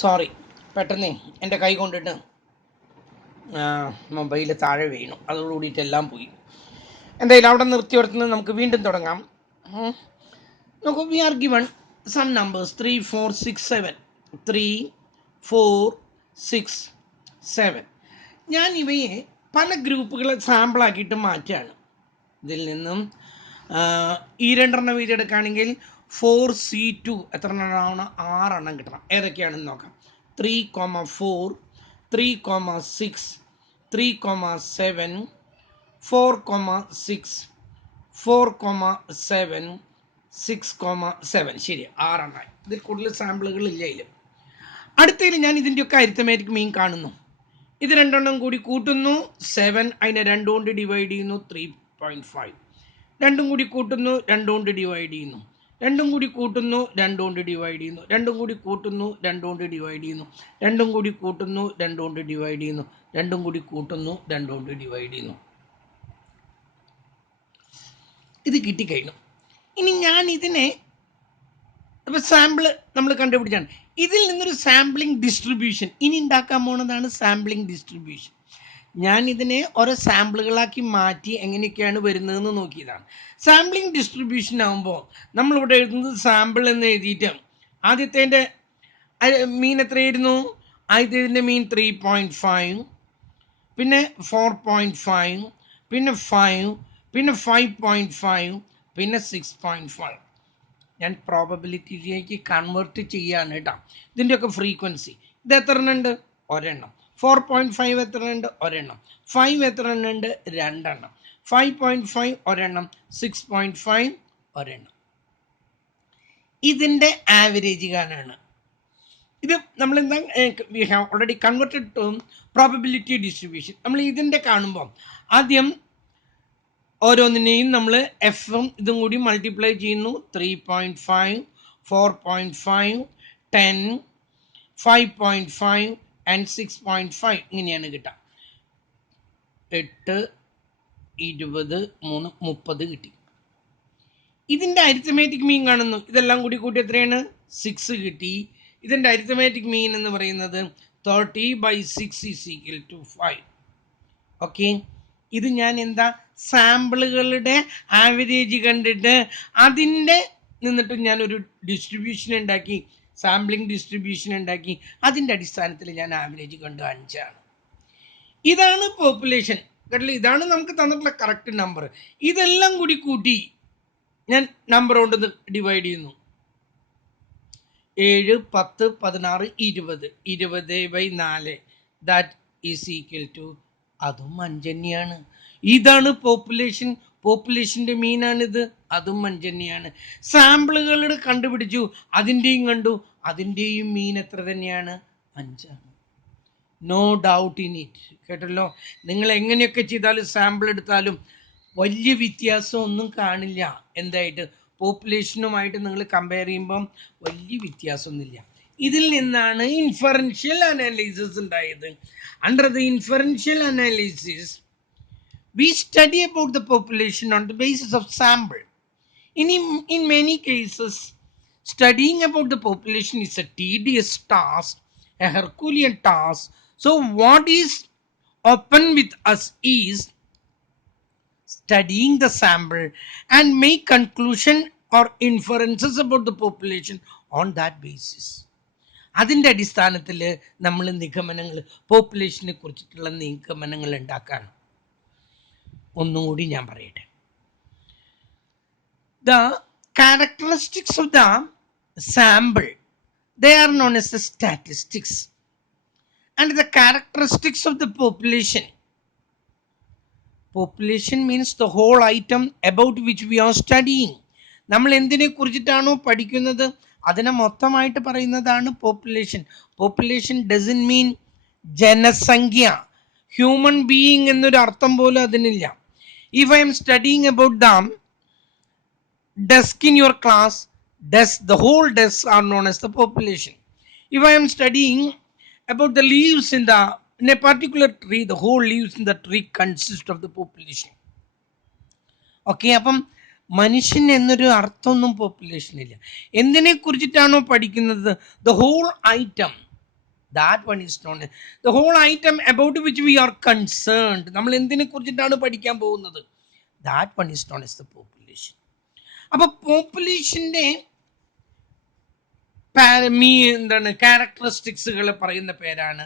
Sorry, പെട്ടെന്നേ എൻ്റെ കൈ കൊണ്ടിട്ട് മൊബൈൽ താഴെ വീണു, അതോടുകൂടിയിട്ട് എല്ലാം പോയി. എന്തായാലും അവിടെ നിർത്തിയെടുത്ത് നമുക്ക് വീണ്ടും തുടങ്ങാം. നോക്കൂ, we are given some numbers 3, 4, 6, 7. 3, 4, 6, 7. ഞാൻ ഇവയെ പല ഗ്രൂപ്പുകളെ സാമ്പിളാക്കിയിട്ട് മാറ്റുകയാണ്. ഇതിൽ നിന്നും ഈ രണ്ടെണ്ണം വീതിയെടുക്കുകയാണെങ്കിൽ 4C2 എത്ര എണ്ണമാണ്? 6 എണ്ണം കിട്ടണം. ഏതൊക്കെയാണെന്ന് നോക്കാം. 3,4, 3,6, 3,7, 4,6, 4,7, 6,7. ശരി, 6 എണ്ണം. ഇതിൽ കൂടുതൽ സാമ്പിളുകൾ ഇല്ല. ഇതിൽ അടുത്തതിൽ ഞാൻ ഇതിൻ്റെയൊക്കെ അരിത്തമാറ്റിക് മീൻ കാണുന്നു. ഇത് രണ്ടെണ്ണം കൂടി കൂട്ടുന്നു 7, അതിനെ 2 കൊണ്ട് ഡിവൈഡ് ചെയ്യുന്നു 3.5. രണ്ടും കൂടി കൂട്ടുന്നു 2 കൊണ്ട് ഡിവൈഡ് ചെയ്യുന്നു, രണ്ടും കൂടി കൂട്ടുന്നു 2 കൊണ്ട് ഡിവൈഡ് ചെയ്യുന്നു, രണ്ടും കൂടി കൂട്ടുന്നു 2 കൊണ്ട് ഡിവൈഡ് ചെയ്യുന്നു, രണ്ടും കൂടി കൂട്ടുന്നു 2 കൊണ്ട് ഡിവൈഡ് ചെയ്യുന്നു, രണ്ടും കൂടി കൂട്ടുന്നു 2 കൊണ്ട് ഡിവൈഡ് ചെയ്യുന്നു. ഇത് കിട്ടിക്കഴിഞ്ഞു. ഇനി ഞാൻ ഇതിനെ അപ്പോൾ സാമ്പിൾ നമ്മൾ കണ്ടുപിടിച്ചാണ്. ഇതിൽ നിന്നൊരു സാമ്പിളിംഗ് ഡിസ്ട്രിബ്യൂഷൻ ഇനി ഉണ്ടാക്കാൻ പോകുന്നതാണ്. സാമ്പിളിംഗ് ഡിസ്ട്രിബ്യൂഷൻ ഞാൻ ഇതിനെ ഓരോ സാമ്പിളുകളാക്കി മാറ്റി എങ്ങനെയൊക്കെയാണ് വരുന്നതെന്ന് നോക്കിയതാണ്. സാമ്പിളിംഗ് ഡിസ്ട്രിബ്യൂഷൻ ആകുമ്പോൾ നമ്മളിവിടെ എഴുതുന്നത് സാമ്പിൾ എന്ന് എഴുതിയിട്ട് ആദ്യത്തേൻ്റെ മീൻ എത്രയായിരുന്നു? ആദ്യത്തേതിൻ്റെ മീൻ 3.5, പിന്നെ 4.5, പിന്നെ 5, പിന്നെ 5.5, പിന്നെ 6.5. ഞാൻ പ്രോബബിലിറ്റിയിലേക്ക് കൺവേർട്ട് ചെയ്യാണ് കേട്ടോ. ഇതിൻ്റെയൊക്കെ ഫ്രീക്വൻസി ഇത് എത്ര എണ്ണം ഉണ്ട്? ഒരെണ്ണം. 4.5 എത്ര ഉണ്ട്? ഒരെണ്ണം. 5 എത്ര എണ്ണം ഉണ്ട്? 2 എണ്ണം. 5.5 ഒരെണ്ണം. 6.5 ഒരെണ്ണം. ഇതിൻ്റെ ആവറേജ് കാണാണ്. ഇത് നമ്മൾ എന്താ, we have already converted to probability distribution. നമ്മൾ ഇതിൻ്റെ കാണുമ്പോൾ ആദ്യം ഓരോന്നിനെയും നമ്മൾ എഫും ഇതും കൂടി മൾട്ടിപ്ലൈ ചെയ്യുന്നു. 3.5, 4.5, 10, 5.5 ആൻഡ് 6.5 ഇങ്ങനെയാണ് കിട്ടുക. 8, 20, 3, 30 കിട്ടി. ഇതിൻ്റെ അരിത്തമാറ്റിക് മീൻ കാണുന്നു. ഇതെല്ലാം കൂടി കൂട്ടി എത്രയാണ്? 6 കിട്ടി. ഇതിൻ്റെ അരിത്തമാറ്റിക് മീൻ എന്ന് പറയുന്നത് 30/6 = 5. ഓക്കെ, ഇത് ഞാൻ എന്താ സാമ്പിളുകളുടെ ആവറേജ് കണ്ടിട്ട് അതിൻ്റെ നിന്നിട്ട് ഞാനൊരു ഡിസ്ട്രിബ്യൂഷൻ ഉണ്ടാക്കി, സാമ്പിളിംഗ് ഡിസ്ട്രിബ്യൂഷൻ ഉണ്ടാക്കി. അതിൻ്റെ അടിസ്ഥാനത്തിൽ ഞാൻ ആവറേജ് കണ്ടു 5 ആണ്. ഇതാണ് പോപ്പുലേഷൻ കേട്ടില്ല. ഇതാണ് നമുക്ക് തന്നിട്ടുള്ള കറക്റ്റ് നമ്പർ. ഇതെല്ലാം കൂടി കൂട്ടി ഞാൻ നമ്പർ കൊണ്ട് ഡിവൈഡ് ചെയ്യുന്നു. 7, 10, 16, 20. 20/4 ദാറ്റ് ഈസ് ഈക്വൽ ടു, അതും 5 തന്നെയാണ്. ഇതാണ് പോപ്പുലേഷൻ. പോപ്പുലേഷൻ്റെ മീനാണിത്, അതും 5 തന്നെയാണ്. സാമ്പിളുകളുടെ കണ്ടുപിടിച്ചു, അതിൻ്റെയും കണ്ടു, അതിൻ്റെയും മീൻ എത്ര തന്നെയാണ്? 5 ആണ്. No doubt in it. കേട്ടല്ലോ, നിങ്ങൾ എങ്ങനെയൊക്കെ ചെയ്താലും സാമ്പിൾ എടുത്താലും വലിയ വ്യത്യാസമൊന്നും കാണില്ല. എന്തായിട്ട് പോപ്പുലേഷനുമായിട്ട് നിങ്ങൾ കമ്പയർ ചെയ്യുമ്പം വലിയ വ്യത്യാസമൊന്നുമില്ല. ഇതിൽ നിന്നാണ് ഇൻഫറൻഷ്യൽ അനാലിസിസ് ഉണ്ടായത്. Under the inferential analysis we study about the population on the basis of sample. In many cases, studying about the population is a tedious task, a Herculean task. So what is open with us is studying the sample and make conclusion or inferences about the population on that basis. അതിൻ്റെ അടിസ്ഥാനത്തിൽ നമ്മൾ നിഗമനങ്ങൾ, പോപ്പുലേഷനെ കുറിച്ചിട്ടുള്ള നിഗമനങ്ങൾ ഉണ്ടാക്കാണ്. ഒന്നുകൂടി ഞാൻ പറയട്ടെ. The characteristics of the sample, they are known as the statistics, and the characteristics of the population. Population means the whole item about which we are studying. നമ്മൾ എന്തിനെ കുറിച്ചിട്ടാണോ പഠിക്കുന്നത് അതിനെ മൊത്തമായിട്ട് പറയുന്നതാണ് പോപ്പുലേഷൻ. പോപ്പുലേഷൻ ഡസൻറ്റ് മീൻ ജനസംഖ്യ, ഹ്യൂമൻ ബീയിങ് എന്നൊരു അർത്ഥം പോലും അതിനില്ല. If I am studying about the desk in your class, the whole desks are known as the population. If I am studying about the leaves in a particular tree, the whole leaves in the tree consist of the population. Okay, അപ്പം മനുഷ്യൻ എന്നൊരു അർത്ഥമൊന്നും population ഇല്ല. എന്തിനെ കുറിച്ചിട്ടാണോ പഠിക്കുന്നത്, the whole item That one is known as the whole item about which we are concerned. നമ്മൾ എന്തിനെ കുറിച്ചിട്ടാണ് പഠിക്കാൻ പോകുന്നത്? That one is known as the population. അപ്പൊ പോപ്പുലേഷന്റെ എന്താണ് ക്യാരക്ടറിസ്റ്റിക്സുകൾ പറയുന്ന പേരാണ്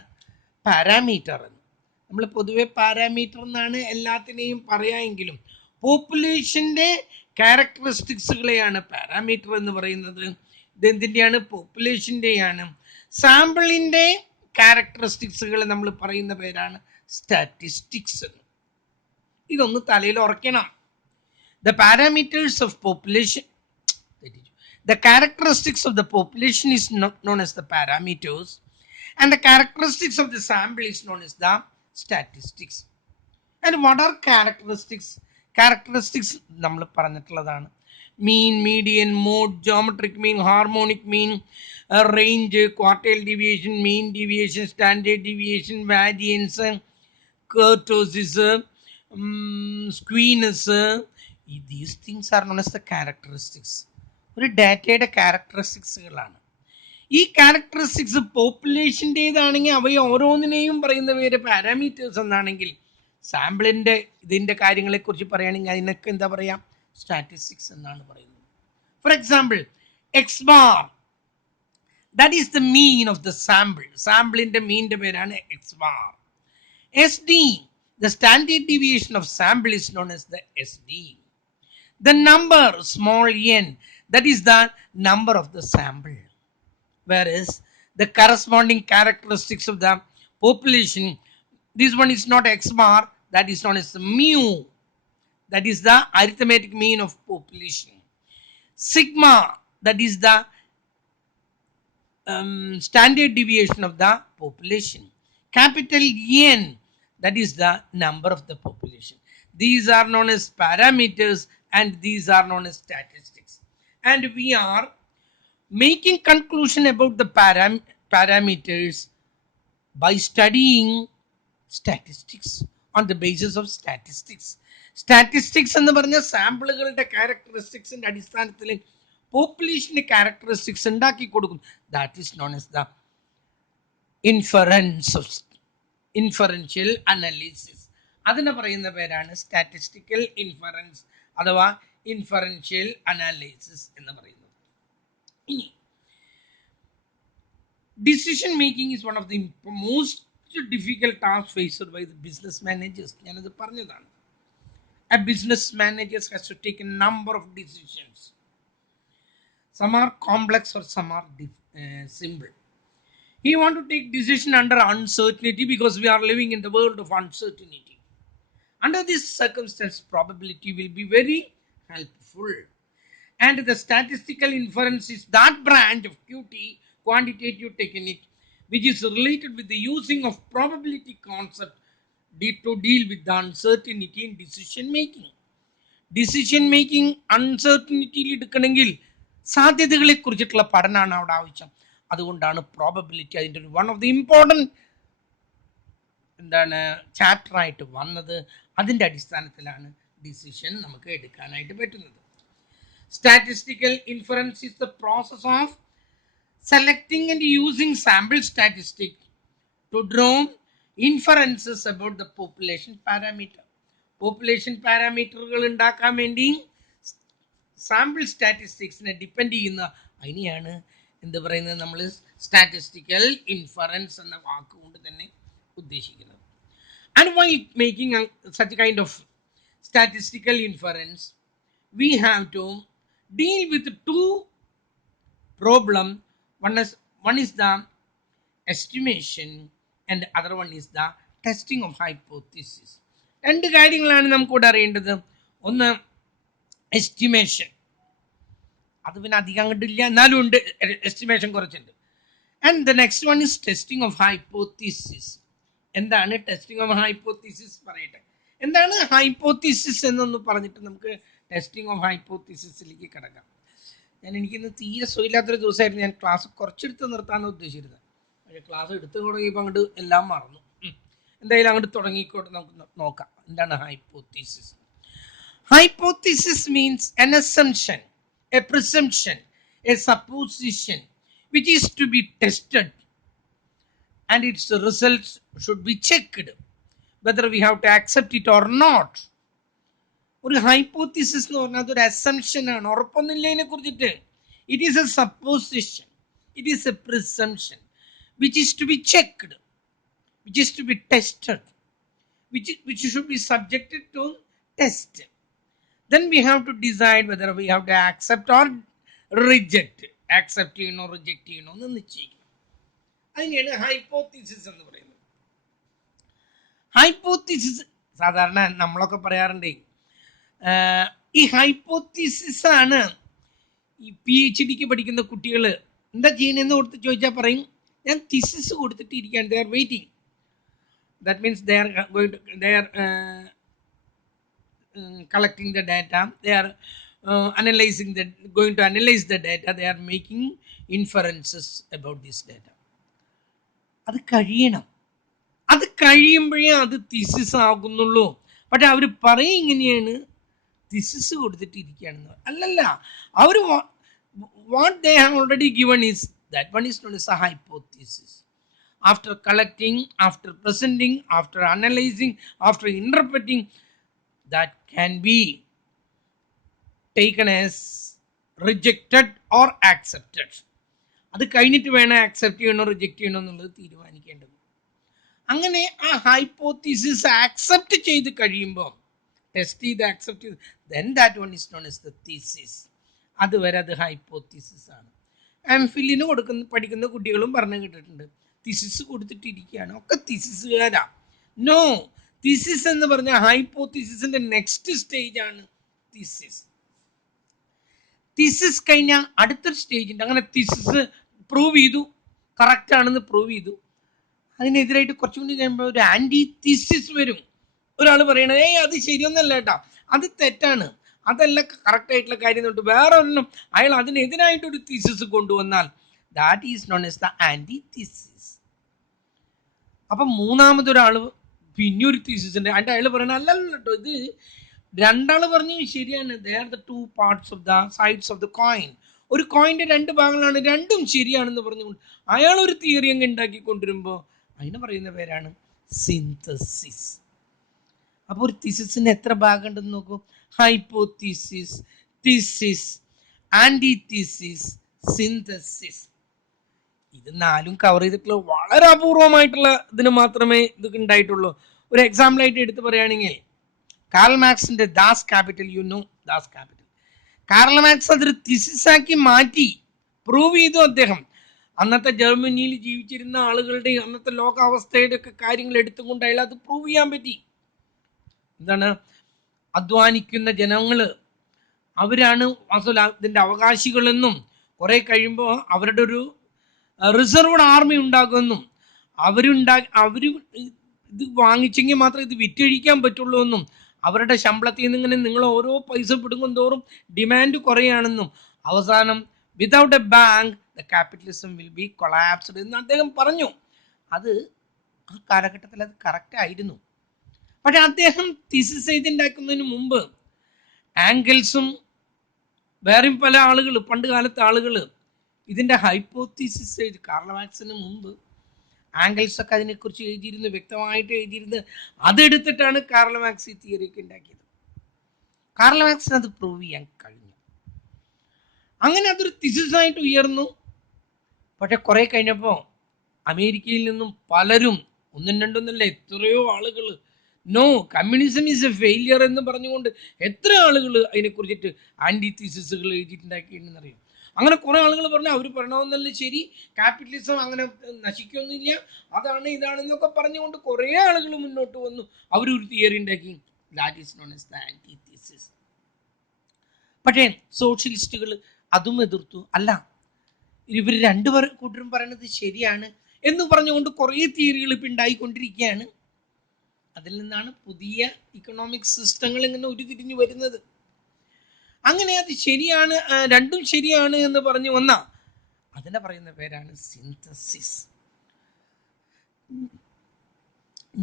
പാരാമീറ്റർ എന്ന്. നമ്മൾ പൊതുവെ പാരാമീറ്റർ എന്നാണ് എല്ലാത്തിനെയും പറയാമെങ്കിലും പോപ്പുലേഷന്റെ ക്യാരക്ടറിസ്റ്റിക്സുകളെയാണ് പാരാമീറ്റർ എന്ന് പറയുന്നത്. ഇതെന്തിൻ്റെയാണ്? പോപ്പുലേഷൻ്റെയാണ്. സാമ്പിളിൻ്റെ ക്യാരക്ടറിസ്റ്റിക്സുകൾ നമ്മൾ പറയുന്ന പേരാണ് സ്റ്റാറ്റിസ്റ്റിക്സ് എന്ന്. ഇതൊന്ന് തലയിൽ ഉറക്കണം. The parameters of population, the characteristics of the population is known as the parameters, and the characteristics of the sample is known as the statistics. And what are characteristics? Characteristics നമ്മൾ പറഞ്ഞിട്ടുള്ളതാണ്. Mean, median, mode, geometric mean, harmonic mean, range, quartile deviation, mean deviation, standard deviation, variance, kurtosis, skewness. These things are known as the characteristics. ഒരു ഡാറ്റയുടെ ക്യാരക്ടറിസ്റ്റിക്സുകളാണ്. ഈ characteristics പോപ്പുലേഷൻ്റേതാണെങ്കിൽ അവയെ ഓരോന്നിനെയും പറയുന്ന പേര് parameters എന്നാണെങ്കിൽ സാമ്പിളിൻ്റെ ഇതിൻ്റെ കാര്യങ്ങളെക്കുറിച്ച് പറയുകയാണെങ്കിൽ അതിനൊക്കെ എന്താ പറയുക? സ്റ്റാറ്റിസ്റ്റിക്സ് എന്നാണ് പറയുന്നത്. For example, X bar, that is the mean of the sample. സാമ്പിളിൻ്റെ മീനിൻ്റെ പേരാണ് X bar. S D, the standard deviation of sample is known as the SD. The number small n, that is the number of the sample. Whereas the corresponding characteristics of the population, this one is not x bar, that is known as the mu. That is the arithmetic mean of population. Sigma, that is the standard deviation of the population. Capital N, that is the number of the population. These are known as parameters and these are known as statistics. And we are making conclusion about the parameters by studying statistics on the basis of statistics. Statistics എന്ന് പറഞ്ഞ സാമ്പിളുകളുടെ ക്യാരക്ടറിസ്റ്റിക്സിന്റെ അടിസ്ഥാനത്തിൽ പോപ്പുലേഷന്റെ characteristics ഉണ്ടാക്കി കൊടുക്കും. That is known as the inferential analysis. അതിനെ പറയുന്ന പേരാണ് statistical inference അഥവാ ഇൻഫറൻഷ്യൽ അനാലിസിസ് എന്ന് പറയുന്നത്. ഇനി decision making is one of the most difficult task faced by the business managers. ഞാനത് പറഞ്ഞതാണ്. A business manager has to take a number of decisions. Some are complex or some are simple. He want to take decision under uncertainty because we are living in the world of uncertainty. Under this circumstance, probability will be very helpful. And the statistical inference is that branch of QT, quantitative technique, which is related with the using of probability concept to deal with the uncertainty in decision making. Decision making uncertainty എടുക്കണമെങ്കിൽ സാധ്യതകളെ കുറിച്ചിട്ടുള്ള പഠനമാണ് അവിടെ ആവശ്യം. അതുകൊണ്ടാണ് probability അതിൻ്റെ ഒരു one of the important chapter ആയിട്ട് വന്നത്. അതിൻ്റെ അടിസ്ഥാനത്തിലാണ് ഡിസിഷൻ നമുക്ക് എടുക്കാനായിട്ട് പറ്റുന്നത്. Statistical inference is the process of selecting and using sample statistic to draw inferences about the population parameter. Population പാരാമീറ്ററുകൾ ഉണ്ടാക്കാൻ വേണ്ടി സാമ്പിൾ സ്റ്റാറ്റിസ്റ്റിക്സിനെ ഡിപ്പെൻഡ് ചെയ്യുന്ന അതിനെയാണ് എന്ത് പറയുന്നത് നമ്മൾ സ്റ്റാറ്റിസ്റ്റിക്കൽ ഇൻഫറൻസ് എന്ന വാക്കുകൊണ്ട് തന്നെ ഉദ്ദേശിക്കുന്നത്. And why making such kind of statistical inference, we have to deal with two problem. One is the estimation and the other one is the testing of hypothesis. രണ്ട് കാര്യങ്ങളാണ് നമുക്കിവിടെ അറിയേണ്ടത്. ഒന്ന് എസ്റ്റിമേഷൻ, അത് പിന്നെ അധികം അങ്ങോട്ടില്ല, എന്നാലും ഉണ്ട്, എസ്റ്റിമേഷൻ കുറച്ചുണ്ട്. And the next one is testing of hypothesis. എന്താണ് ടെസ്റ്റിംഗ് ഓഫ് ഹൈപ്പോത്തീസിസ് പറയട്ടെ. എന്താണ് ഹൈപ്പോത്തീസിസ് എന്നൊന്ന് പറഞ്ഞിട്ട് നമുക്ക് ടെസ്റ്റിംഗ് ഓഫ് ഹൈപ്പോത്തീസിസിലേക്ക് കിടക്കാം. എനിക്കിന്ന് തീരെ സുഖമില്ലാത്തൊരു ദിവസമായിരുന്നു. ഞാൻ ക്ലാസ് കുറച്ചെടുത്ത് നിർത്താനാണ് ഉദ്ദേശിച്ചിരുന്നത്. പക്ഷേ ക്ലാസ് എടുത്ത് തുടങ്ങിയപ്പോൾ അങ്ങോട്ട് എല്ലാം മറന്നു. എന്തായാലും അങ്ങോട്ട് തുടങ്ങിക്കോട്ടെ, നമുക്ക് നോക്കാം എന്താണ് hypothesis. Hypothesis means an assumption, a presumption, a supposition which is to be tested and its results should be checked whether we have to accept it or not. ഒരു ഹൈപ്പോത്തിസിസ് എന്ന് പറഞ്ഞാൽ അതൊരു അസംഷൻ ആണ്, ഉറപ്പൊന്നുമില്ലതിനെ കുറിച്ചിട്ട്. It is a supposition, it is a presumption which is to be checked, which is to be tested, which should be subjected to test. Then we have to decide whether we have to accept or reject. Accept ചെയ്യണോ reject ചെയ്യണോ എന്ന് നിശ്ചയിക്കും. അതിനെയാണ് hypothesis എന്ന് പറയുന്നത്. Hypothesis സാധാരണ നമ്മളൊക്കെ പറയാറുണ്ട്, ഈ ഹൈപ്പോത്തിസിസ് ആണ് ഈ PhD പഠിക്കുന്ന കുട്ടികൾ എന്താ ചെയ്യണമെന്ന് കൊടുത്ത് ചോദിച്ചാൽ പറയും, ഞാൻ തിസിസ് കൊടുത്തിട്ട് ഇരിക്കുകയാണ്, they are waiting. That means they are collecting the data, they are going to analyze the data, they are making inferences about this data. അത് കഴിയണം, അത് കഴിയുമ്പോഴേ അത് തിസിസ് ആകുന്നുള്ളൂ. പക്ഷെ അവർ പറയും ഇങ്ങനെയാണ്, തിസിസ് കൊടുത്തിട്ട് ഇരിക്കുകയാണെന്ന്. അല്ലല്ല, അവർ what they have already given is that one is known as a hypothesis. After collecting, after presenting, after analyzing, after interpreting, that can be taken as rejected or accepted. അത് കഴിഞ്ഞിട്ട് വേണം ആക്സെപ്റ്റ് ചെയ്യണോ reject ചെയ്യണോ എന്നുള്ളത് തീരുമാനിക്കേണ്ടത്. അങ്ങനെ ആ hypothesis accept ചെയ്ത് കഴിയുമ്പോൾ, ടെസ്റ്റ് ചെയ്ത് ആക്സെപ്റ്റ് ചെയ്ത്, then that one is known as the thesis. അതുവരെ അത് ഹൈപ്പോത്തിസിസ് ആണ്. MPhil പഠിക്കുന്ന കുട്ടികളും പറഞ്ഞു കേട്ടിട്ടുണ്ട്, തിസിസ് കൊടുത്തിട്ടിരിക്കുകയാണ്, ഒക്കെ തിസിസുകാരാ. നോ, തിസിസ് എന്ന് പറഞ്ഞ ഹൈപ്പോത്തിസിന്റെ നെക്സ്റ്റ് സ്റ്റേജ് ആണ് തിസിസ്. തിസിസ് കഴിഞ്ഞാൽ അടുത്തൊരു സ്റ്റേജ് ഉണ്ട്. അങ്ങനെ തിസിസ് പ്രൂവ് ചെയ്തു, കറക്റ്റ് ആണെന്ന് പ്രൂവ് ചെയ്തു, അതിനെതിരായിട്ട് കുറച്ചും കൂടി കഴിയുമ്പോൾ ഒരു ആന്റി തിസിസ് വരും. ഒരാൾ പറയണത് അത് ശരിയൊന്നല്ല കേട്ടോ, അത് തെറ്റാണ്, അതല്ല കറക്റ്റ് ആയിട്ടുള്ള കാര്യം തൊട്ട് വേറെ ഒന്നും അയാൾ അതിനെതിരായിട്ടൊരു തിസിസ് കൊണ്ടുവന്നാൽ that is known as the antithesis. അപ്പം മൂന്നാമതൊരാൾ പിന്നെയൊരു തിസിസ് ഉണ്ട്, അതിൻ്റെ അയാൾ പറയണ അല്ലല്ലോ കേട്ടോ, ഇത് രണ്ടാൾ പറഞ്ഞു ശരിയാണ്, they are the two parts of the sides of the coin. ഒരു കോയിൻ്റെ രണ്ട് ഭാഗങ്ങളാണ്, രണ്ടും ശരിയാണെന്ന് പറഞ്ഞുകൊണ്ട് അയാൾ ഒരു തിയറി അങ്ങ് ഉണ്ടാക്കിക്കൊണ്ടിരുമ്പോൾ അതിന് പറയുന്ന പേരാണ് സിന്തസിസ്. അപ്പോൾ ഒരു തിസിസിന് എത്ര ഭാഗം ഉണ്ടെന്ന് നോക്കൂ. Hypothesis, thesis, antithesis, synthesis. ഇത് നാലും കവർ ചെയ്തിട്ടുള്ള വളരെ അപൂർവമായിട്ടുള്ള ഇതിന് മാത്രമേ ഇത് ഉണ്ടായിട്ടുള്ളൂ. ഒരു എക്സാമ്പിൾ ആയിട്ട് എടുത്ത് പറയുകയാണെങ്കിൽ കാർൽ മാർക്സിന്റെ Das Kapital, Das Kapital, Karl Marx അതൊരു തിസിസാക്കി മാറ്റി പ്രൂവ് ചെയ്തു അദ്ദേഹം. അന്നത്തെ ജർമ്മനിയിൽ ജീവിച്ചിരുന്ന ആളുകളുടെ അന്നത്തെ ലോകാവസ്ഥയുടെ ഒക്കെ കാര്യങ്ങൾ എടുത്തുകൊണ്ട് അയാൾ അത് പ്രൂവ് ചെയ്യാൻ പറ്റി. എന്താണ്, അധ്വാനിക്കുന്ന ജനങ്ങള് അവരാണ് ഇതിന്റെ അവകാശികളെന്നും കുറെ കഴിയുമ്പോൾ അവരുടെ ഒരു റിസർവ്ഡ് ആർമി ഉണ്ടാകുമെന്നും അവർ ഇത് വാങ്ങിച്ചെങ്കിൽ മാത്രമേ ഇത് വിറ്റഴിക്കാൻ പറ്റുള്ളൂ എന്നും അവരുടെ ശമ്പളത്തിൽ നിന്ന് ഇങ്ങനെ നിങ്ങൾ ഓരോ പൈസ പിടുങ്ങും തോറും ഡിമാൻഡ് കുറയാണെന്നും അവസാനം without A bank the capitalism will be collapsed എന്ന് അദ്ദേഹം പറഞ്ഞു. അത് ആ കാലഘട്ടത്തിൽ അത് കറക്റ്റ് ആയിരുന്നു. പക്ഷെ അദ്ദേഹം തിസിസ് എഴുതിണ്ടാക്കുന്നതിന് മുമ്പ് ആംഗൽസും വേറെയും പല ആളുകൾ, പണ്ട് കാലത്തെ ആളുകൾ ഇതിൻ്റെ ഹൈപ്പോത്തിസിസ് എഴുതി. കാർൽ മാർക്സിന് മുമ്പ് ആംഗൽസ് ഒക്കെ അതിനെക്കുറിച്ച് എഴുതിയിരുന്നു, വ്യക്തമായിട്ട് എഴുതിയിരുന്നത്. അതെടുത്തിട്ടാണ് കാർൽ മാർക്സ് ഈ തിയറിയൊക്കെ ഉണ്ടാക്കിയത്. കാർൽ മാർക്സിന് അത് പ്രൂവ് ചെയ്യാൻ കഴിഞ്ഞു. അങ്ങനെ അതൊരു തിസിസായിട്ട് ഉയർന്നു. പക്ഷെ കുറെ കഴിഞ്ഞപ്പോൾ അമേരിക്കയിൽ നിന്നും പലരും, ഒന്നും രണ്ടൊന്നല്ല എത്രയോ ആളുകൾ no communism is a failure എന്ന് പറഞ്ഞുകൊണ്ട് എത്ര ആളുകൾ അതിനെക്കുറിച്ചിട്ട് ആൻറ്റി തീസിസുകൾ എഴുതിയിട്ടുണ്ടാക്കിയെന്നറിയാം. അങ്ങനെ കുറേ ആളുകൾ പറഞ്ഞു അവർ പറയണമെന്നല്ല ശരി, ക്യാപിറ്റലിസം അങ്ങനെ നശിക്കൊന്നുമില്ല, അതാണ് ഇതാണെന്നൊക്കെ പറഞ്ഞുകൊണ്ട് കുറേ ആളുകൾ മുന്നോട്ട് വന്നു. അവരൊരു തിയറി ഉണ്ടാക്കി, that is known as the antithesis. പക്ഷേ സോഷ്യലിസ്റ്റുകൾ അതും എതിർത്തു. അല്ല, ഇവർ കൂട്ടരും പറയണത് ശരിയാണ് എന്ന് പറഞ്ഞുകൊണ്ട് കുറേ തിയറികൾ ഇപ്പം ഉണ്ടായിക്കൊണ്ടിരിക്കുകയാണ്. അതിൽ നിന്നാണ് പുതിയ ഇക്കണോമിക് സിസ്റ്റങ്ങൾ ഇങ്ങനെ ഉരുതിരിഞ്ഞു വരുന്നത്. അങ്ങനെ അത് ശരിയാണ്, രണ്ടും ശരിയാണ് എന്ന് പറഞ്ഞു വന്ന അതിനെ പറയുന്ന പേരാണ് സിന്തസിസ്.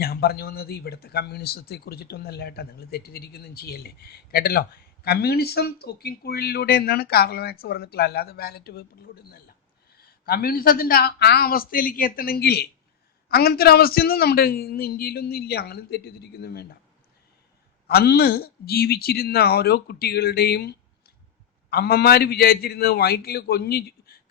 ഞാൻ പറഞ്ഞു വന്നത് ഇവിടുത്തെ കമ്മ്യൂണിസത്തെ കുറിച്ചിട്ടൊന്നല്ല കേട്ടോ, നിങ്ങൾ തെറ്റിദ്ധരിക്കൊന്നും ചെയ്യല്ലേ കേട്ടല്ലോ. കമ്മ്യൂണിസം തൊക്കിൻകുഴലിലൂടെ എന്നാണ് കാർൽ മാർക്സ് പറഞ്ഞിട്ടുള്ളത്, അല്ലാതെ ബാലറ്റ് പേപ്പറിലൂടെ ഒന്നല്ല. കമ്മ്യൂണിസത്തിൻ്റെ ആ അവസ്ഥയിലേക്ക് എത്തണമെങ്കിൽ അങ്ങനത്തെ ഒരു അവസ്ഥയൊന്നും നമ്മുടെ ഇന്ന് ഇന്ത്യയിലൊന്നും ഇല്ല. അങ്ങനെ തെറ്റിദ്ധരിക്കൊന്നും വേണ്ട. അന്ന് ജീവിച്ചിരുന്ന ഓരോ കുട്ടികളുടെയും അമ്മമാർ വിചാരിച്ചിരുന്നത്, വയറ്റിൽ കുഞ്ഞ്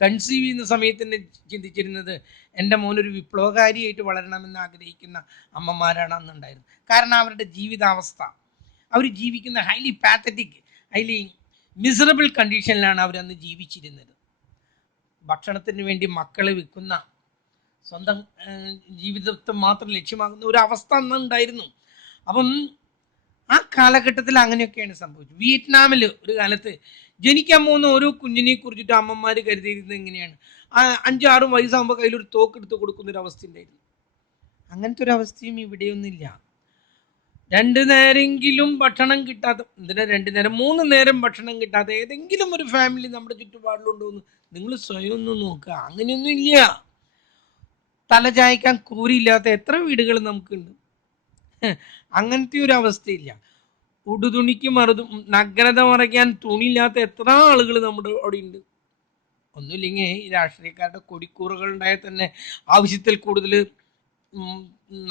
കൺസീവ് ചെയ്യുന്ന സമയത്ത് തന്നെ ചിന്തിച്ചിരുന്നത് എൻ്റെ മോനൊരു വിപ്ലവകാരിയായിട്ട് വളരണമെന്ന് ആഗ്രഹിക്കുന്ന അമ്മമാരാണ് അന്നുണ്ടായിരുന്നത്. കാരണം അവരുടെ ജീവിതാവസ്ഥ, അവർ ജീവിക്കുന്ന ഹൈലി പാത്തറ്റിക്, ഹൈലി മിസറബിൾ കണ്ടീഷനിലാണ് അവരന്ന് ജീവിച്ചിരുന്നത്. ഭക്ഷണത്തിന് വേണ്ടി മക്കളെ വിൽക്കുന്ന, സ്വന്തം ജീവിതത്തെ മാത്രം ലക്ഷ്യമാക്കുന്ന ഒരു അവസ്ഥ അന്നുണ്ടായിരുന്നു. അപ്പം ആ കാലഘട്ടത്തിൽ അങ്ങനെയൊക്കെയാണ് സംഭവിച്ചത്. വിയറ്റ്നാമിൽ ഒരു കാലത്ത് ജനിക്കാൻ പോകുന്ന ഓരോ കുഞ്ഞിനെ കുറിച്ചിട്ട് അമ്മമാർ കരുതിയിരുന്നത് എങ്ങനെയാണ്, 5-6 വയസ്സാകുമ്പോൾ കയ്യിലൊരു തോക്കെടുത്ത് കൊടുക്കുന്നൊരു അവസ്ഥ ഉണ്ടായിരുന്നു. അങ്ങനത്തെ ഒരു അവസ്ഥയും ഇവിടെയൊന്നുമില്ല. 2 നേരമെങ്കിലും ഭക്ഷണം കിട്ടാത്ത, എന്തിനാ 2 നേരം, 3 നേരം ഭക്ഷണം കിട്ടാത്ത ഏതെങ്കിലും ഒരു ഫാമിലി നമ്മുടെ ചുറ്റുപാടിലുണ്ടോ എന്ന് നിങ്ങൾ സ്വയം ഒന്ന് നോക്കുക. അങ്ങനെയൊന്നും ഇല്ല. തലചായ്ക്കാൻ കൂരിയില്ലാത്ത എത്ര വീടുകൾ നമുക്കുണ്ട്. അങ്ങനത്തെ ഒരു അവസ്ഥയില്ല. ഉടുതുണിക്ക് നഗ്നത മറയ്ക്കാൻ തുണിയില്ലാത്ത എത്ര ആളുകൾ നമ്മുടെ അവിടെ ഉണ്ട്. ഒന്നുമില്ലെങ്കിൽ ഈ രാഷ്ട്രീയക്കാരുടെ കൊടിക്കൂറുകൾ ഉണ്ടായാൽ തന്നെ ആവശ്യത്തിൽ കൂടുതൽ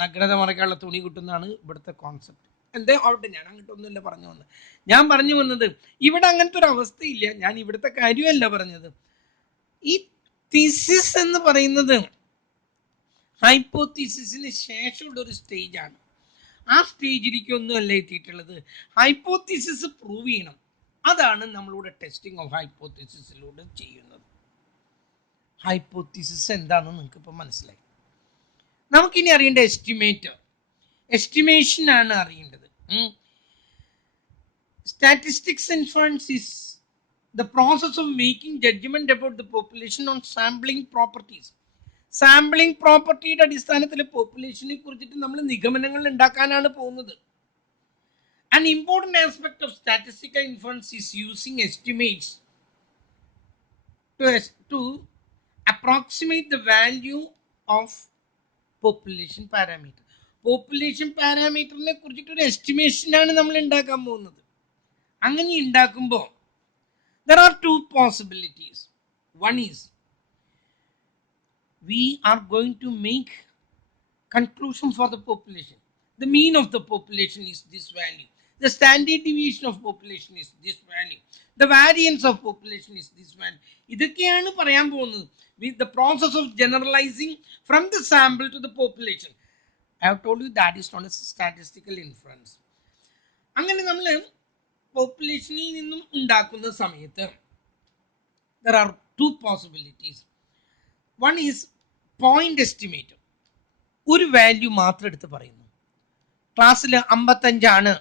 നഗ്നത മറയ്ക്കാനുള്ള തുണി കിട്ടുന്നതാണ് ഇവിടുത്തെ കോൺസെപ്റ്റ്. എന്തേ ആവട്ടെ, ഞാൻ അങ്ങോട്ടൊന്നുമല്ല പറഞ്ഞു വന്നത്. ഞാൻ പറഞ്ഞു വന്നത് ഇവിടെ അങ്ങനത്തെ ഒരു അവസ്ഥയില്ല. ഞാൻ ഇവിടുത്തെ കാര്യമല്ല പറഞ്ഞത്. ഈ തീസിസ് എന്ന് പറയുന്നത് ഹൈപ്പോത്തീസിസിന് ശേഷമുള്ള ഒരു സ്റ്റേജാണ്. ആ സ്റ്റേജിലേക്ക് ഒന്നുമല്ല എത്തിയിട്ടുള്ളത്. ഹൈപ്പോത്തീസിസ് പ്രൂവ് ചെയ്യണം. അതാണ് നമ്മളിവിടെ ടെസ്റ്റിംഗ് ഓഫ് ഹൈപ്പോത്തീസിസിലൂടെ ചെയ്യുന്നത്. ഹൈപ്പോത്തീസിസ് എന്താണെന്ന് നിങ്ങൾക്ക് ഇപ്പം മനസ്സിലായി. നമുക്കിനി അറിയേണ്ട എസ്റ്റിമേഷൻ ആണ് അറിയേണ്ടത്. Statistics influence is the process of making judgment about the population on sampling properties. Sampling പ്രോപ്പർട്ടിയുടെ അടിസ്ഥാനത്തിൽ പോപ്പുലേഷനെ കുറിച്ചിട്ട് നമ്മൾ നിഗമനങ്ങൾ ഉണ്ടാക്കാനാണ് പോകുന്നത്. An important aspect of statistical inference is using estimates to approximate the value of population parameter. Population പാരാമീറ്ററിനെ കുറിച്ചിട്ട് ഒരു എസ്റ്റിമേഷനാണ് നമ്മൾ ഉണ്ടാക്കാൻ പോകുന്നത്. അങ്ങനെ ഉണ്ടാക്കുമ്പോൾ there are 2 possibilities. One is we are going to make conclusion for the population. The mean of the population is this value. The standard deviation of population is this value. The variance of population is this value. ഇതൊക്കെയാണ് പറയാൻ പോകുന്നത്. With the process of generalizing from the sample to the population. I have told you that is known as statistical inference. അങ്ങനെ നമ്മൾ പോപ്പുലേഷനിൽ നിന്നും ഉണ്ടാക്കുന്ന സമയത്ത് there are 2 possibilities. One is point estimate. ഒരു value മാത്രം എടുത്ത് പറയുന്നു. ക്ലാസ്സിൽ 55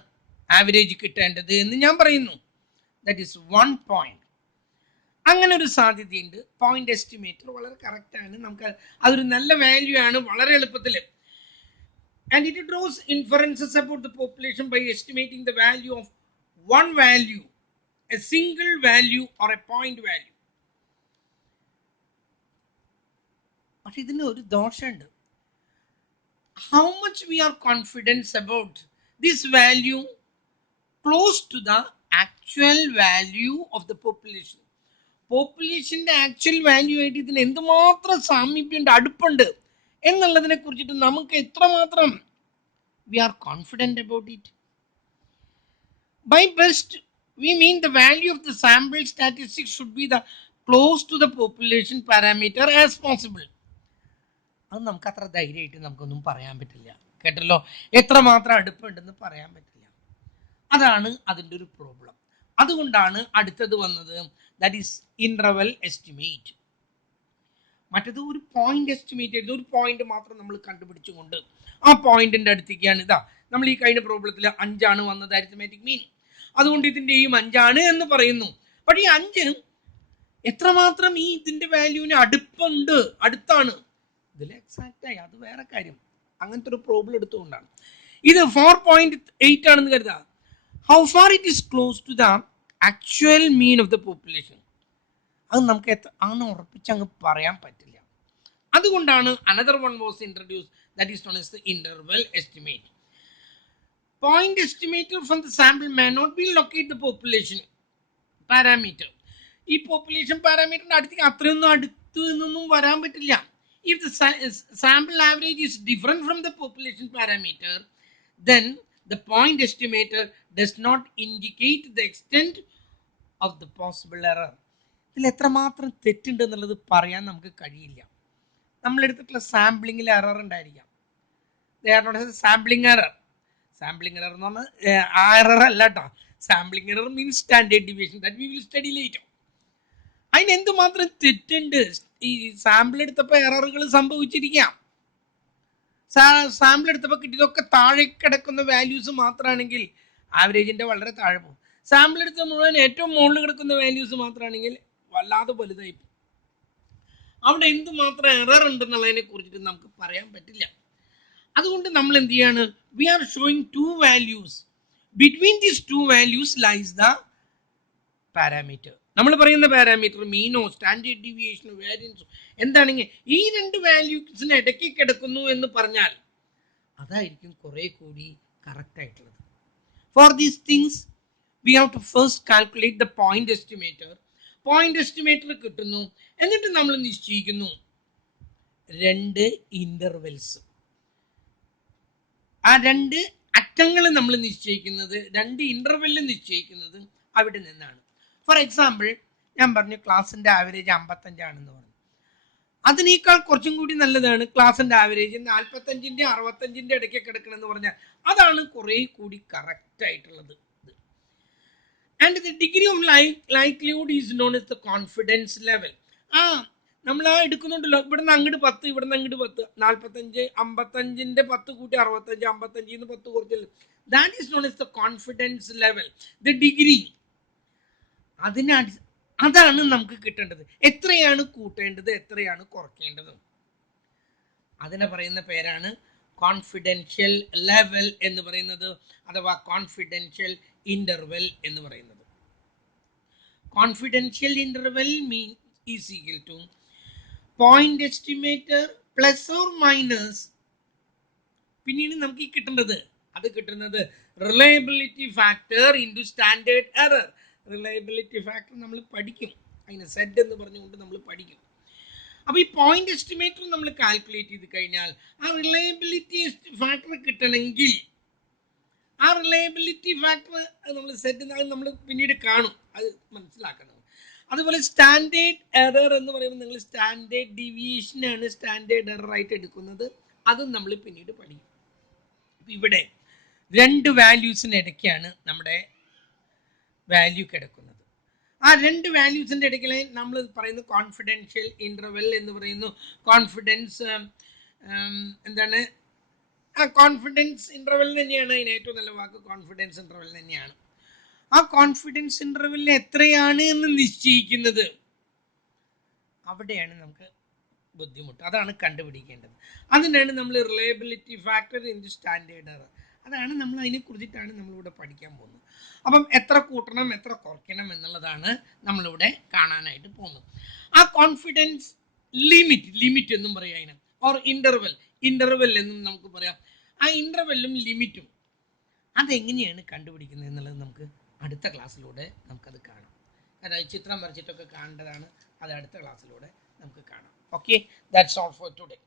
ആവറേജ് കിട്ടേണ്ടത് എന്ന് ഞാൻ പറയുന്നു. That is 1 point. അങ്ങനെ ഒരു സാധ്യതയുണ്ട്. പോയിന്റ് എസ്റ്റിമേറ്റർ വളരെ കറക്റ്റ് ആണ്. നമുക്ക് അതൊരു നല്ല വാല്യൂ ആണ്, വളരെ എളുപ്പത്തിൽ. And it draws inferences about the population by estimating the value of one value, a single value or a point value. പക്ഷെ ഇതിന് ഒരു ദോഷമുണ്ട്. How much we are confident about this value close to the actual value of the population. പോപ്പുലേഷന്റെ actual value ആയിട്ട് ഇതിന് എന്തുമാത്രം സാമീപ്യമുണ്ട്, അടുപ്പുണ്ട് എന്നുള്ളതിനെ കുറിച്ചിട്ട് നമുക്ക് എത്രമാത്രം we are confident about it. By best we mean the value of the sample statistics should be the close to the population parameter as possible. അത് നമുക്ക് അത്ര ധൈര്യമായിട്ട് നമുക്കൊന്നും പറയാൻ പറ്റില്ല. കേട്ടല്ലോ, എത്രമാത്രം അടുപ്പുണ്ടെന്ന് പറയാൻ പറ്റില്ല. അതാണ് അതിൻ്റെ ഒരു പ്രോബ്ലം. അതുകൊണ്ടാണ് അടുത്തത് വന്നത്, ദാറ്റ് ഈസ് ഇന്റർവൽ എസ്റ്റിമേറ്റ്. മറ്റത് ഒരു പോയിന്റ് എസ്റ്റിമേറ്റ് ചെയ്ത് ഒരു പോയിന്റ് മാത്രം നമ്മൾ കണ്ടുപിടിച്ചുകൊണ്ട് ആ പോയിന്റിന്റെ അടുത്തേക്കാണ്. ഇതാ നമ്മൾ ഈ കഴിഞ്ഞ പ്രോബ്ലത്തിൽ 5 വന്നത് അരിത്മെറ്റിക് മീൻ. അതുകൊണ്ട് ഇതിൻ്റെയും 5 എന്ന് പറയുന്നു. പക്ഷേ ഈ 5 എത്രമാത്രം ഈ ഇതിന്റെ വാല്യൂവിന് അടുപ്പുണ്ട്, അടുത്താണ്, ഇതിൽ എക്സാക്റ്റ് ആയി, അത് വേറെ കാര്യം. അങ്ങനത്തെ ഒരു പ്രോബ്ലം എടുത്തുകൊണ്ടാണ് ഇത് 4.8 ആണെന്ന് കരുതുക. How far it is close to the actual mean of the population, അത് നമുക്ക് അങ്ങനെ ഉറപ്പിച്ച് അങ്ങ് പറയാൻ പറ്റില്ല. അതുകൊണ്ടാണ് another one was introduce, that is known as the interval estimate. Point estimator from the sample may not be locate the population parameter. ഈ population പാരാമീറ്ററിന്റെ അടുത്തേക്ക് അത്രയൊന്നും അടുത്ത് നിന്നൊന്നും വരാൻ പറ്റില്ല. If the sample average is different from the population parameter, then the point estimator does not indicate the extent of the possible error. ഇതിൽ എത്രമാത്രം തെറ്റുണ്ട് എന്നുള്ളത് പറയാൻ നമുക്ക് കഴിയില്ല. നമ്മളെടുത്തിട്ടുള്ള സാമ്പിളിങ്ങിൽ എറർ ഉണ്ടായിരിക്കാം. സാമ്പിളിംഗ് എറർ, സാമ്പിളിംഗ് എറർ എന്ന് പറഞ്ഞാൽ ആ എറർ അല്ല കേട്ടോ. Sampling error means standard deviation, that we will study later. അതിന് എന്തുമാത്രം തെറ്റുണ്ട്? ഈ സാമ്പിൾ എടുത്തപ്പോൾ എററുകൾ സംഭവിച്ചിരിക്കാം. സാമ്പിൾ എടുത്തപ്പോൾ കിട്ടിയതൊക്കെ താഴെ കിടക്കുന്ന വാല്യൂസ് മാത്രമാണെങ്കിൽ ആവറേജിന്റെ വളരെ താഴെ പോകും. സാമ്പിൾ എടുത്ത മുഴുവൻ ഏറ്റവും മുകളിൽ കിടക്കുന്ന വാല്യൂസ് മാത്രമാണെങ്കിൽ വല്ലാതെ വലുതായി പോകും. അവിടെ എന്തുമാത്രം എറർ ഉണ്ടെന്നുള്ളതിനെ കുറിച്ചിട്ട് നമുക്ക് പറയാൻ പറ്റില്ല. അതുകൊണ്ട് നമ്മൾ എന്ത് ചെയ്യാണ്? We are showing two values. Between these two values lies the parameter. നമ്മൾ പറയുന്ന പാരാമീറ്റർ മീനോ സ്റ്റാൻഡേർഡ് ഡീവിയേഷനോ വേരിയൻസോ എന്താണെങ്കിൽ ഈ രണ്ട് വാല്യൂസിന് ഇടയ്ക്ക് കിടക്കുന്നു എന്ന് പറഞ്ഞാൽ അതായിരിക്കും കുറെ കൂടി കറക്റ്റ് ആയിട്ടുള്ളത്. For these things we have to first calculate the point estimator. Point estimator കിട്ടുന്നു, എന്നിട്ട് നമ്മൾ നിശ്ചയിക്കുന്നു രണ്ട് ഇന്റർവെൽസ്. ആ രണ്ട് അറ്റങ്ങൾ നമ്മൾ നിശ്ചയിക്കുന്നത്, രണ്ട് ഇന്റർവെല്ല് നിശ്ചയിക്കുന്നത് അവിടെ നിന്നാണ്. ഫോർ എക്സാമ്പിൾ, ഞാൻ പറഞ്ഞു ക്ലാസിന്റെ ആവറേജ് 55 ആണെന്ന് പറഞ്ഞു. അതിനേക്കാൾ കുറച്ചും കൂടി നല്ലതാണ് ക്ലാസിന്റെ ആവറേജ് 45ന്റെ 65ന്റെ ഇടയ്ക്ക് കിടക്കണമെന്ന് പറഞ്ഞാൽ അതാണ് കുറെ കൂടി കറക്റ്റ് ആയിട്ടുള്ളത്. And the degree of likelihood is known as the confidence level. നമ്മൾ ആ എടുക്കുന്നുണ്ടല്ലോ, ഇവിടുന്ന് അങ്ങോട്ട് 10, ഇവിടുന്ന് അങ്ങോട്ട് 10, 45, 55ന്റെ 10 കൂട്ടി 65, 55 10 കുറച്ചില്ല. That is known as the confidence level, the degree. അതാണ് നമുക്ക് കിട്ടേണ്ടത്. എത്രയാണ് കൂട്ടേണ്ടത്, എത്രയാണ് കുറയ്ക്കേണ്ടത്, അതിനെ പറയുന്ന പേരാണ് കോൺഫിഡൻഷ്യൽ ലെവൽ എന്ന് പറയുന്നത്, അഥവാ കോൺഫിഡൻഷ്യൽ ഇന്റർവെൽ എന്ന് പറയുന്നത്. Confidential interval is equal two point estimator plus or minus. പിന്നീട് നമുക്ക് ഈ കിട്ടുന്നത്, അത് കിട്ടുന്നത് reliability factor into standard error. Reliability factor നമ്മൾ പഠിക്കും, അതിന് സെഡ് എന്ന് പറഞ്ഞുകൊണ്ട് നമ്മൾ പഠിക്കും. അപ്പോൾ ഈ പോയിന്റ് എസ്റ്റിമേറ്റർ നമ്മൾ കാൽക്കുലേറ്റ് ചെയ്ത് കഴിഞ്ഞാൽ ആ റിലയബിലിറ്റി ഫാക്ടർ കിട്ടണമെങ്കിൽ ആ റിലയബിലിറ്റി ഫാക്ടർ നമ്മൾ സെറ്റ് നമ്മൾ പിന്നീട് കാണും, അത് മനസ്സിലാക്കണം. അതുപോലെ സ്റ്റാൻഡേർഡ് എറർ എന്ന് പറയുമ്പോൾ നിങ്ങൾ സ്റ്റാൻഡേർഡ് ഡീവിയേഷനാണ് സ്റ്റാൻഡേർഡ് എറർ ആയിട്ട് എടുക്കുന്നത്, അതും നമ്മൾ പിന്നീട് പഠിക്കും. ഇവിടെ രണ്ട് വാല്യൂസിന് ഇടയ്ക്കാണ് നമ്മുടെ വാല്യൂ കിടക്കുന്നത്. ആ രണ്ട് വാല്യൂസിൻ്റെ ഇടയ്ക്ക് നമ്മൾ പറയുന്നു കോൺഫിഡൻഷ്യൽ ഇന്റർവെൽ എന്ന് പറയുന്നു. കോൺഫിഡൻസ് എന്താണ്? കോൺഫിഡൻസ് ഇന്റർവെൽ തന്നെയാണ് അതിന് ഏറ്റവും നല്ല വാക്ക്, കോൺഫിഡൻസ് ഇന്റർവെൽ തന്നെയാണ്. ആ കോൺഫിഡൻസ് ഇന്റർവെൽ എത്രയാണ് എന്ന് നിശ്ചയിക്കുന്നത്, അവിടെയാണ് നമുക്ക് ബുദ്ധിമുട്ട്. അതാണ് കണ്ടുപിടിക്കേണ്ടത്. അതിനാണ് നമ്മൾ reliability factor into standard error. അതാണ് നമ്മൾ അതിനെ കുറിച്ചിട്ടാണ് നമ്മളിവിടെ പഠിക്കാൻ പോകുന്നത്. അപ്പം എത്ര കൂട്ടണം എത്ര കുറയ്ക്കണം എന്നുള്ളതാണ് നമ്മളിവിടെ കാണാനായിട്ട് പോകുന്നത്. ആ കോൺഫിഡൻസ് ലിമിറ്റ് എന്നും പറയാം അതിന്, ഓർ ഇന്റർവെൽ എന്നും നമുക്ക് പറയാം. ആ ഇന്റർവെല്ലും ലിമിറ്റും അതെങ്ങനെയാണ് കണ്ടുപിടിക്കുന്നത് എന്നുള്ളത് നമുക്ക് അടുത്ത ക്ലാസ്സിലൂടെ നമുക്കത് കാണാം. കാരണം ചിത്രം വരച്ചിട്ടൊക്കെ കാണേണ്ടതാണ്, അത് അടുത്ത ക്ലാസ്സിലൂടെ നമുക്ക് കാണാം. Okay, that's all for today.